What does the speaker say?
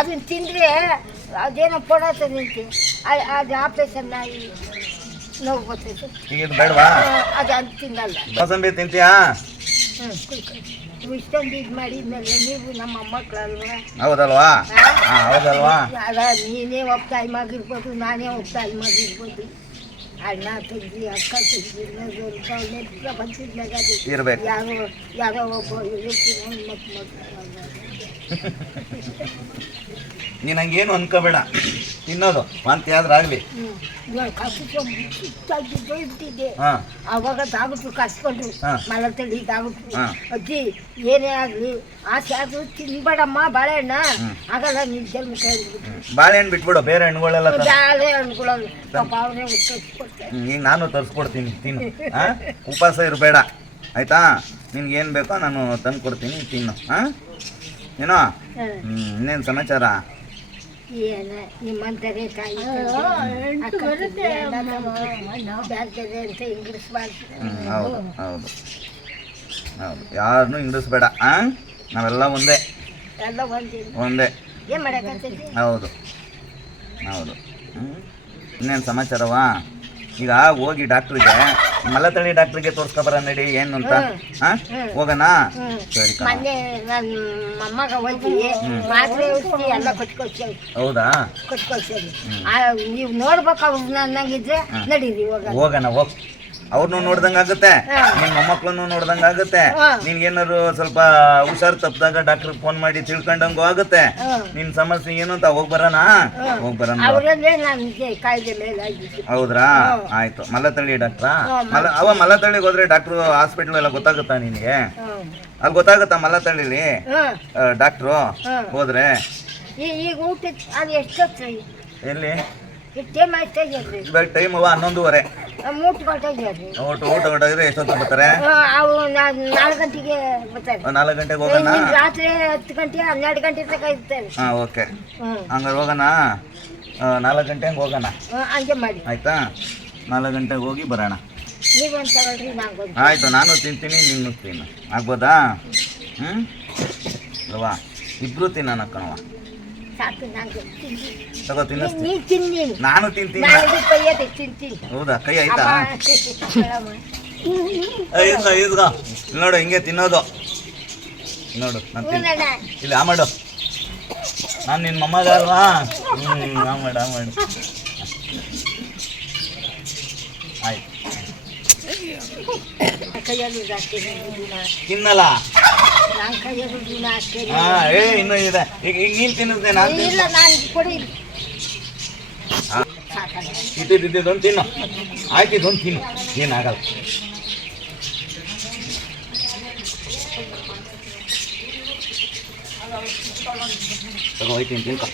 ಅದನ್ನ ತಿಂದರೆ ಅದೇನೋ ಪೊಡಾತ ನಿಂತು ಅದು ಆಪರೇಷನ್ ಆಗಿ ನೋವು ಬರ್ತೈತೆ. ಈಗ ಇದು ಬೇಡವಾ? ಅದು ತಿನ್ನಲ್ಲ. ಕೋಸಂಬರಿ ತಿಂತೀಯಾ? ಇಷ್ಟೊಂದು ಇದು ಮಾಡಿದ್ಮೇಲೆ ನೀವು ನಮ್ಮ ಮಕ್ಕಳಲ್ವಾ? ಹೌದಲ್ವಾ? ಹೌದಲ್ವಾ? ಅದ ನೀನೇ ಒಬ್ಬ ತಾಯಿ ಮಗಿರ್ಬೋದು, ನಾನೇ ಒಬ್ಬ ತಾಯಿ ಮಗಿರ್ಬೋದು. ಅಣ್ಣ ತಂಗಿ ಅಕ್ಕ ತಂಗಿ ಪ್ರಪಂಚದಾಗ ಇರ್ಬೇಕು. ಯಾರೋ ಒಬ್ಬ ಇರ್ತೀನಿ ಮತ್ತು ನೀನು ಹಂಗೇನು ಅನ್ಕೋಬೇಡ, ತಿನ್ನೋದು ವಾಂತಿ ಆದ್ರೆ ಆಗಲಿ. ಅವಾಗ ತಾಗುಟ್ರು ಕಸ್ಕೊಂಡ್ರು ಮಲತಳಿ ತಾಗುಟ್ರು ಅಜ್ಜಿ ಏನೇ ಆಗಲಿ ಆಸೆ ಆದ್ರೂ ತಿನ್ಬೇಡಮ್ಮ ಬಾಳೆಹಣ್ಣ ಆಗಲ್ಲ ನಿನ್ ಜನ್ಮ ಬಾಳೆಹಣ್ಣು ಬಿಟ್ಬಿಡು, ಬೇರೆ ಹಣ್ಣುಗಳೆಲ್ಲ ಬಾಳೆಹಣ್ಣುಗಳು ಪಾಪ ಅವನೇ ತರಿಸ್ಕೊಡ್ತಾರೆ. ಈಗ ನಾನು ತರಿಸ್ಕೊಡ್ತೀನಿ, ತಿನ್ನು. ಉಪವಾಸ ಇರಬೇಡ ಆಯ್ತಾ? ನಿನ್ಗೇನು ಬೇಕೋ ನಾನು ತಂದು ಕೊಡ್ತೀನಿ, ತಿನ್ನು. ಏನೋ ಇನ್ನೇನು ಸಮಾಚಾರ? ನಿಮ್ಮಂತಾರೆ ತಾಯಿ ಅಂತ ಇಂಗ್ಲಿಷ್ಬಾರ್ದು. ಹೌದು ಹೌದು ಹೌದು, ಯಾರನ್ನೂ ಇಂಗ್ಲಿಸ್ಬೇಡ. ನಾವೆಲ್ಲ ಒಂದೇ, ಎಲ್ಲ ಒಂದೇ. ಏನು ಮಾಡಕತ್ತೈತಿ? ಹೌದು ಹೌದು. ಇನ್ನೇನು ಸಮಾಚಾರವಾ? ಈಗ ಹೋಗಿ ಡಾಕ್ಟ್ರಿಗೆ, ಮಲತಳಿ ಡಾಕ್ಟ್ರಿಗೆ ತೋರಿಸ್ಕೊಬರ ನಡಿ ಏನು ಅಂತ. ಹೋಗೋಣ? ಸರಿ. ಮೊನ್ನೆ ನನ್ನ ಮೊಮ್ಮಗ ಹೋಗಿ ಮಾತ್ರೆ ಔಷಧಿ ಎಲ್ಲ ಕೊಟ್ಕೊಳ್ಸೇವಿ. ಹೌದಾ? ಕೊಟ್ಕೊಳ್ಸೇವಿ. ನೀವು ನೋಡ್ಬೇಕು ಅವ್ರು ನನ್ನಂಗಿದ್ರೆ ನಡೀರಿ ಹೋಗೋಣ. ಹೋಗಿ ಅವ್ರನ್ನೂ ನೋಡ್ದಂಗೆ ಆಗುತ್ತೆ, ನಿನ್ನ ಮೊಮ್ಮಕ್ಳನ್ನು ನೋಡ್ದಂಗೆ ಆಗುತ್ತೆ. ನಿನ್ಗೇನಾದ್ರು ಸ್ವಲ್ಪ ಹುಷಾರು ತಪ್ಪಿದಾಗ ಡಾಕ್ಟ್ರಿಗೆ ಫೋನ್ ಮಾಡಿ ತಿಳ್ಕೊಂಡಂಗೂ ಆಗುತ್ತೆ. ನಿನ್ನ ಸಮಸ್ಯೆ ಏನು ಅಂತ ಹೋಗಿ ಬರೋಣ. ಹೌದ್ರಾ? ಆಯ್ತು. ಮಲತಳ್ಳಿ ಡಾಕ್ಟ್ರಾ? ಮಲತಳ್ಳಿಗೆ ಹೋದ್ರೆ ಡಾಕ್ಟ್ರು ಹಾಸ್ಪಿಟ್ಲ್ ಎಲ್ಲ ಗೊತ್ತಾಗುತ್ತಾ ನಿನಗೆ? ಅಲ್ಲಿ ಗೊತ್ತಾಗುತ್ತಾ ಮಲತಳ್ಳಿಲಿ ಡಾಕ್ಟ್ರು ಹೋದ್ರೆ? ಈಗ ಊಟ ಅದು ಎಷ್ಟೊತ್ತು? ಎಲ್ಲಿ ಇವಾಗ ಟೈಮ್ 11:30. ಊಟ ಹೊಟ್ಟೋಗಿದ್ರೆ ಎಷ್ಟೊತ್ತು ಬರ್ತಾರೆ? 4 ಗಂಟೆಗೆ ಬರ್ತಾರೆ. 4 ಗಂಟೆಗೆ ಹೋಗೋಣ? ರಾತ್ರಿ 10 ಗಂಟೆ 12 ಗಂಟೆ ತನಕ ಇರ್ತಾರೆ. ಓಕೆ, ಹಂಗಾರೆ ಹೋಗೋಣ. 4 ಗಂಟೆಗೆ ಹೋಗೋಣ, ಹಂಗೆ ಮಾಡಿ ಆಯ್ತಾ? 4 ಗಂಟೆಗೆ ಹೋಗಿ ಬರೋಣ. ನೀವೊಂದು ತಗೊಳ್ರಿ, ಆಯ್ತು. ನಾನು ತಿಂತೀನಿ, ನೀನು ತಿನ್ನು. ಆಗ್ಬೋದಾ? ಅಲ್ವಾ? ಇಬ್ರು ತಿನ್ನೋಣ ಕಣವ. ತಗೋ ತಿನ್ನಿಸ್ತೀನಿ. ನಾನು ತಿಂತೀನಿ. ಹೌದಾ? ಕೈ ಆಯ್ತಾ? ಇದ್ಗೋ ನೋಡು, ಹಿಂಗೆ ತಿನ್ನೋದು ನೋಡು. ನಾನು ಇಲ್ಲಿ ಮಾಡು, ನಾನು ನಿನ್ನ ಮೊಮ್ಮಗ ಅಲ್ವಾ? ಮಾಡು ಆಯ್ತು. ತಿನ್ನಲ್ಲ? ಇನ್ನೂ ಇದೆ. ಈಗ ನೀನು ತಿನ್ನಿಸ್ದೆ, ನಾನು ಇದ್ದಿದ್ದೊಂದು ತಿನ್ನು. ಆಯ್ತು, ಇದೊಂದು ತಿನ್ನು, ಏನಾಗಲ್ಲ. ತಗೋ ಹೋಯ್ತೀನಿ, ತಿನ್ಕೊ.